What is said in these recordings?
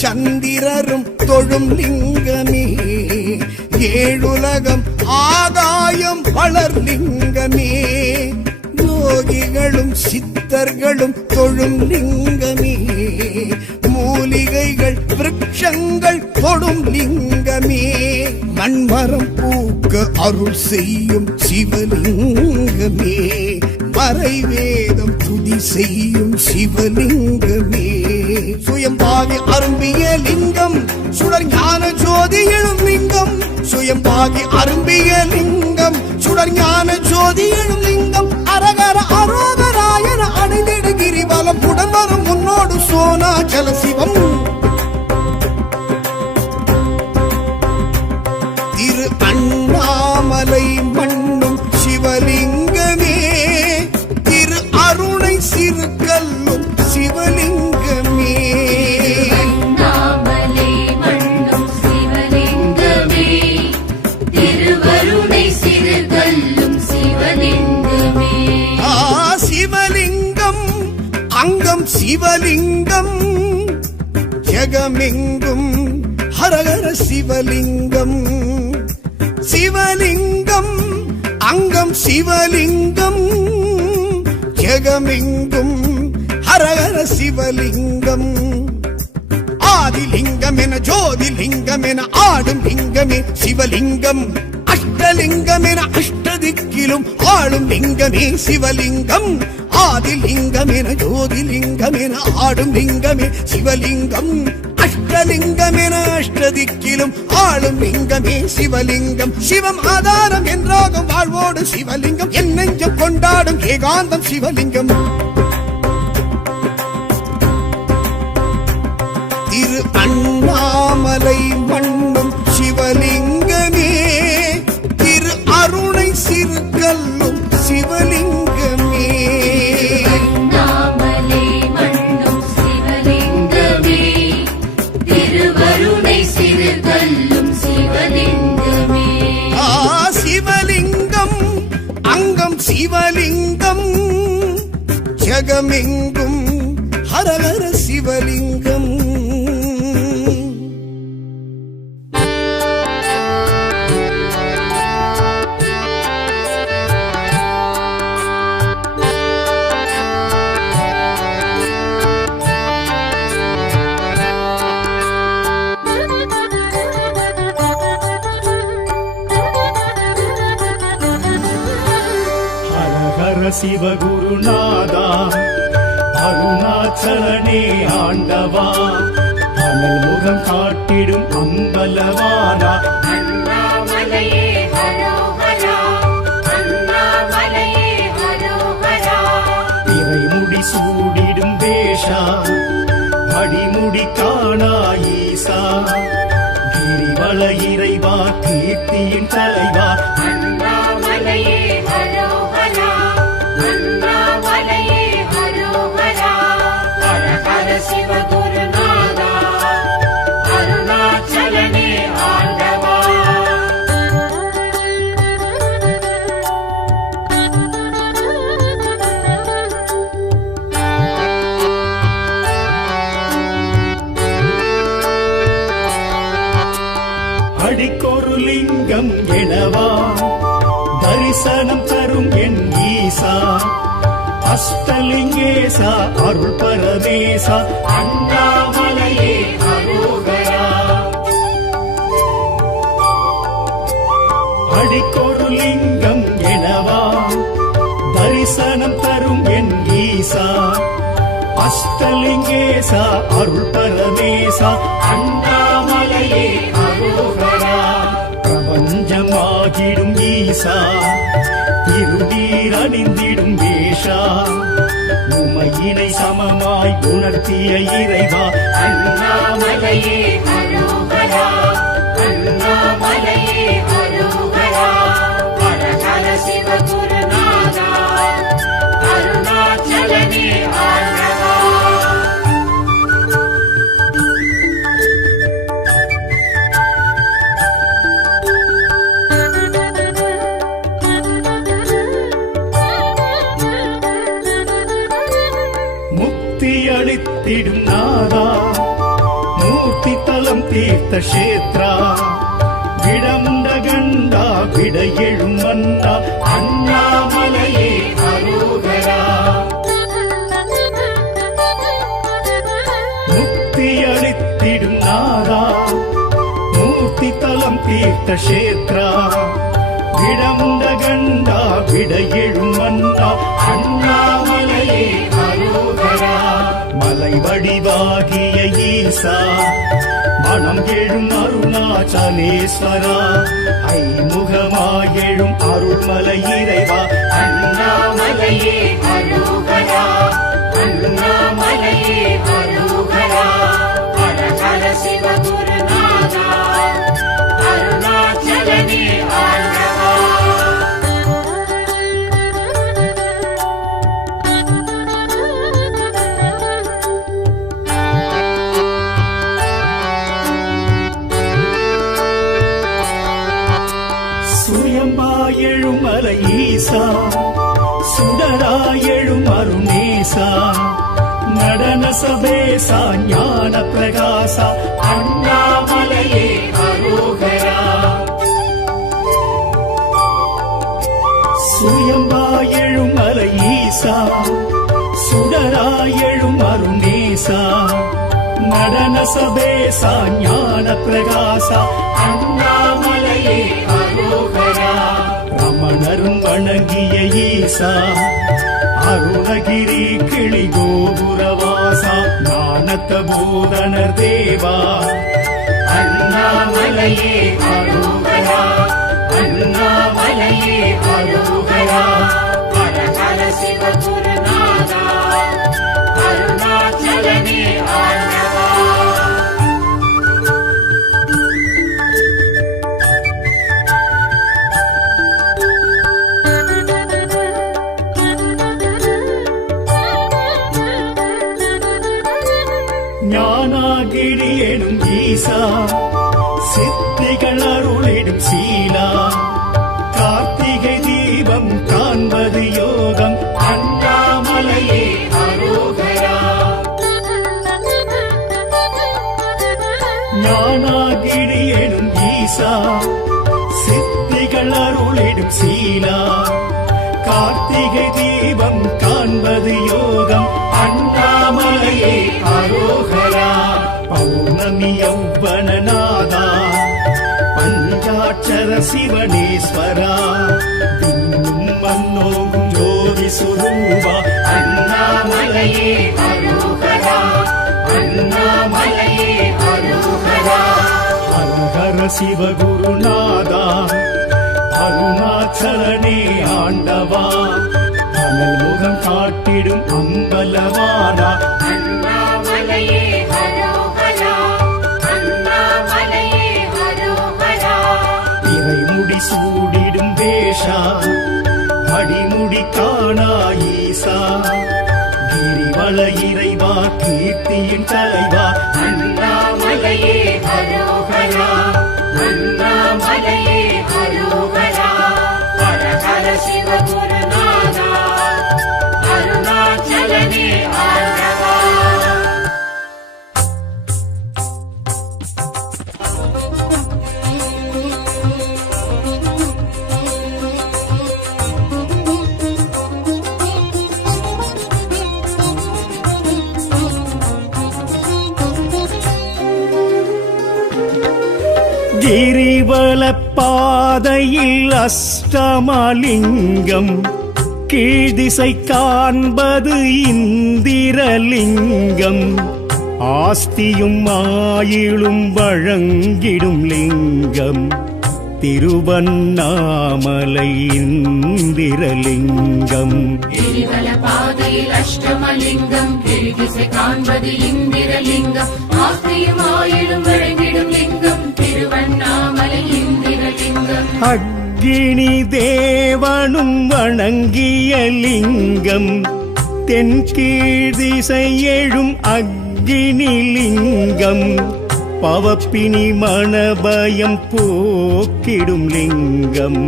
சந்திரரும் தொழும் லிங்கமே, ஏழுலகம் ஆகாயம் வளர் லிங்கமே, யோகிகளும் சித்தர்களும் தொழும் லிங்கமே, மூலிகைகள் விருட்சங்கள் தொடும் லிங்கமே, மண்மரம் பூக்க அருள் செய்யும் சிவலிங்கமே, மறைவேதம் துதி செய்யும் சிவலிங்கமே, சுயம்பாகி அரும்பிய லிங்கம் சுடர் ஞான ஜோதி எழும் லிங்கம், சுயம்பாகி அரும்பிய லிங்கம் சுடர் ஞான ஜோதி எழும் லிங்கம், அரகர அரோகராயன அணிந்திடு கிரிவலம் புடம்பரும் முன்னோடு சோனாச்சல சிவம், திரு அண்ணாமலை மண்ணும் சிவலிங்கமே, திரு அருணை சிறுகல்லும் சிவலிங்கமே, அண்ணாமலை மண்ணும் சிவலிங்கமே, திருவருணை சிறுகல்லும் சிவலிங்கமே, சிவலிங்கம் அங்கம் சிவலிங்கம், ஜெகமெங்கும் ஹரஹர சிவலிங்கம், சிவலிங்கம் அங்கம் சிவலிங்கம், ஜெகமெங்கும் ஹரஹர சிவலிங்கம், ஆதிலிங்கம் என ஜோதிலிங்கம் என ஆடும் லிங்கமே சிவலிங்கம், அஷ்டலிங்கம் என அஷ்டதிக்கிலும் ஆளும் லிங்கமே சிவலிங்கம், ஆதிலிங்கம் என ஜோதிலிங்கம் என ஆடும் லிங்கமே சிவலிங்கம், அஷ்டலிங்கம் என அஷ்டதிக்கிலும் ஆளும் லிங்கமே சிவலிங்கம், சிவம் ஆதாரம் என்றாகும் வாழ்வோடு சிவலிங்கம், என் நெஞ்சம் கொண்டாடும் ஏகாந்தம் சிவலிங்கம், திரு அண்ணாமலை மண்ணும் சிவலிங்கமே, திரு அருணை சிறுகல்லும் சிவலிங்கமே, அண்ணாமலை மண்ணும் சிவலிங்கமே, திருவருணை சிறுகல்லும் சிவலிங்கமே, சிவலிங்கம் அங்கம் சிவலிங்கம், ஜெகமெங்கும் ஹரஹர சிவலிங்கம். சிவகுருநாதா அருணாச்சலனே ஆண்டவா, அனல் முகம் காட்டிடும் அம்பலவானா, அண்ணாமலையே ஹரோஹரா, அண்ணாமலையே ஹரோஹரா, இறைமுடி சூடிடும் தேஷா, அடிமுடி காணா ஈசா, கிரிவல இறைவா கீர்த்தியின் தலைவா, அண்ணாமலையே ஹரோஹரா, அண்ணாமலையே ஹரோஹரா, ஹரஹர சிவகுருநாதா, அருணாச்சலனே ஆண்டவா, அடிக்கொரு லிங்கம் எனவா தரிசனம் தரும் என் ஈசா, அஷ்டலிங்கேசா அருள் பரமேசா, அண்ணாமலையே ஹரோஹரா, அடிக்கொரு லிங்கம் எனவா தரிசனம் தரும் என் ஈசா, அஷ்டலிங்கேசா அருள் பரமேசா, அண்ணாமலையே ஹரோஹரா, பிரபஞ்சமாகிடும் ஈசா, திருநீர் அணிந்திடும் வேஷா, உமையினை சமமாய் உணர்த்திய இறைவா, அண்ணாமலையே ஹரோஹரா, அண்ணாமலையே ஹரோஹரா, ஹரஹர சிவகுருநாதா, அருணாச்சலனே ஆண்டவா, முக்தி அளித்திடும் நாதா, க்ஷேத்ரா விடமுண்ட கண்டா விடையெழும் மன்னா அண்ணாமலையே அரோகரா முக்தி அளித்திடும் நாதா மூர்த்தி தலம் தீர்த்த க்ஷேத்ரா விடமுண்ட கண்டா விடையெழும் மன்னா அண்ணாமலையே அரோகரா மலை வடிவாகிய ஈசா மனம் எழும் அருணாச்சலேஸ்வரா ஐமுகமாயெழும் அருள்மலை இறைவா அண்ணாமலையே அரோகரா அண்ணாமலையே அரோகரா ஹர ஹர சிவகுருநாதா அருணாச்சலனே ஆண்டவா சுயமாயெழும் மலை ஈசா சுடராயெழும் அருணேசா நடன சபேசா ஞான பிரகாசா அண்ணாமலையே அரோகரா சுயமாயெழும் மலை ஈசா சுடராயெழும் அருணேசா நடன சபேசா ஞான பிரகாசா அண்ணாமலையே அரோகரா ரமணரும் வணங்கிய ஈசா அருணகிரி கிளி கோபுரவாசா ஞானத்த போதனர் தேவா அண்ணாமலையே அரோகரா அண்ணாமலையே அரோகரா ஹர ஹர சிவகுருநாதா அருணாச்சலனே ஆண்டவா ஞானாகிரி எனும் ஈசா சித்திகள் அருளிடும் சீலா கார்த்திகை தீபம் காண்பது யோகம் அண்ணாமலையே அரோகரா ஞானாகிரி எனும் ஈசா சித்திகள் அருளிடும் சீலா கார்த்திகை தீபம் காண்பது யோகம் அண்ணாமலையே அரோகரா பௌர்ணமி யௌவனநாதா பஞ்சாட்சர சிவனேஸ்வரா விண்ணும் மன்னோகும் ஜோதி சுரூபா அண்ணாமலையே அரோகரா அண்ணாமலையே அரோகரா ஹர ஹர சிவகுருநாதா அருணாச்சலனே ஆண்டவா அனல் முகம் காட்டிடும் அம்பலவானா அண்ணாமலையே அரோகரா அண்ணாமலையே அரோகரா இறைமுடி சூடிடும் வேஷா அடிமுடி காணா ஈசா கிரிவல இறைவா கீர்த்தியின் தலைவா அண்ணாமலையே அரோகரா அண்ணாமலையே அரோகரா ஹர ஹர சிவகுருநாதா அருணாச்சலனே ஆண்டவா கிரிவல பாதையில் அஷ்டமலிங்கம் கீழ்திசை காண்பது இந்திரலிங்கம் ஆஸ்தியும் ஆயிலும் வழங்கிடும் லிங்கம் திருவண்ணாமலை இந்திரலிங்கம் கிரிவல பாதையில் அஷ்டமலிங்கம் கிழதிசை காண்பது இந்திரலிங்கம் ஆஸ்தியும் ஆயிலும் வழங்கிடும் லிங்கம் திருவண்ணாமலை இந்திரலிங்கம் அக்னி தேவனும் வணங்கிய லிங்கம் தென்கீழ்திசை எழும் அக்னி லிங்கம் பவப்பினி மணபயம் போக்கிடும் லிங்கம்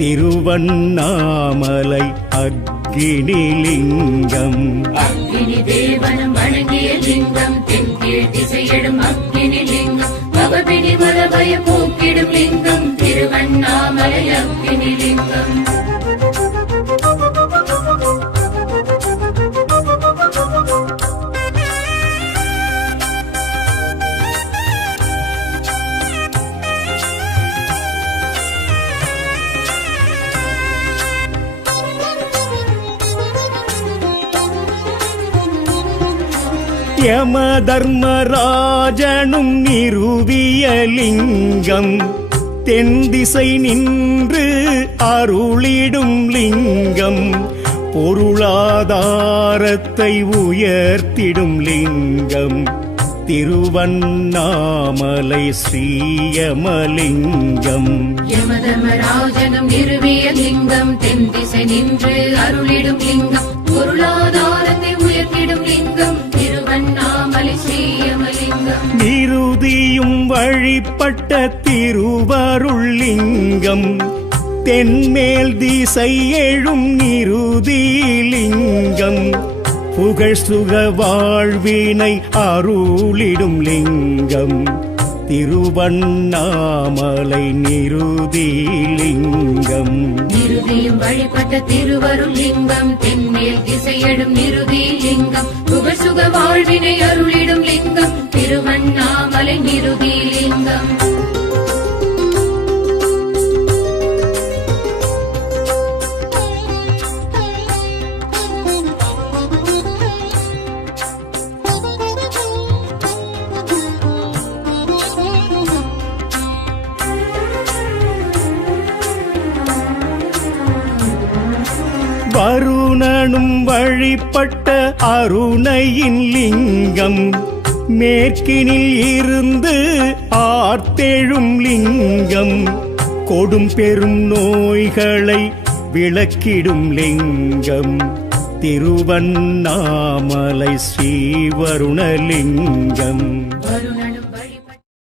திருவண்ணாமலை அக்னி லிங்கம் அக்னி தேவனும் வணங்கிய லிங்கம் தென்கீழ் திசையடும் அக்னி லிங்கம் பவபினி மலபய போக்கிடும் லிங்கம் திருவண்ணாமலை அக்னி லிங்கம். யம தர்மராஜனும் நிறுவிய லிங்கம் தென் திசை நின்று அருளிடும் லிங்கம் பொருளாதாரத்தை உயர்த்திடும் லிங்கம் திருவண்ணாமலை ஸ்ரீயமலிங்கம். யமதர்மராஜனும் நிறுவிய லிங்கம் தென் திசை நின்று அருளிடும் லிங்கம் பொருளாதாரத்தை உயர்த்திடும் லிங்கம் திருவண்ணாமலை ஸ்ரீயமலிங்கம். நிருதியும் வழிபட்ட திருவருள் லிங்கம் தென்மேல் திசை எழும் நிருதி லிங்கம் புகழ் சுக வாழ்வினை அருளிடும் லிங்கம் திருவண்ணாமலை நிருதி லிங்கம். நிருதியும் வழிபட்ட திருவருள் லிங்கம் தென்மேல் திசையடும் நிருதி லிங்கம் புகழ் சுக வாழ்வினை அருளிடும் லிங்கம் திருவண்ணாமலை நிருதி லிங்கம். வருணனும் வழிபட்ட அருணையின் லிங்கம் மேற்கினில் இருந்து ஆர்த்தெழும் லிங்கம் கொடும் பெரும் நோய்களை விளக்கிடும் லிங்கம் திருவண்ணாமலை ஸ்ரீவருணலிங்கம். வருணனும்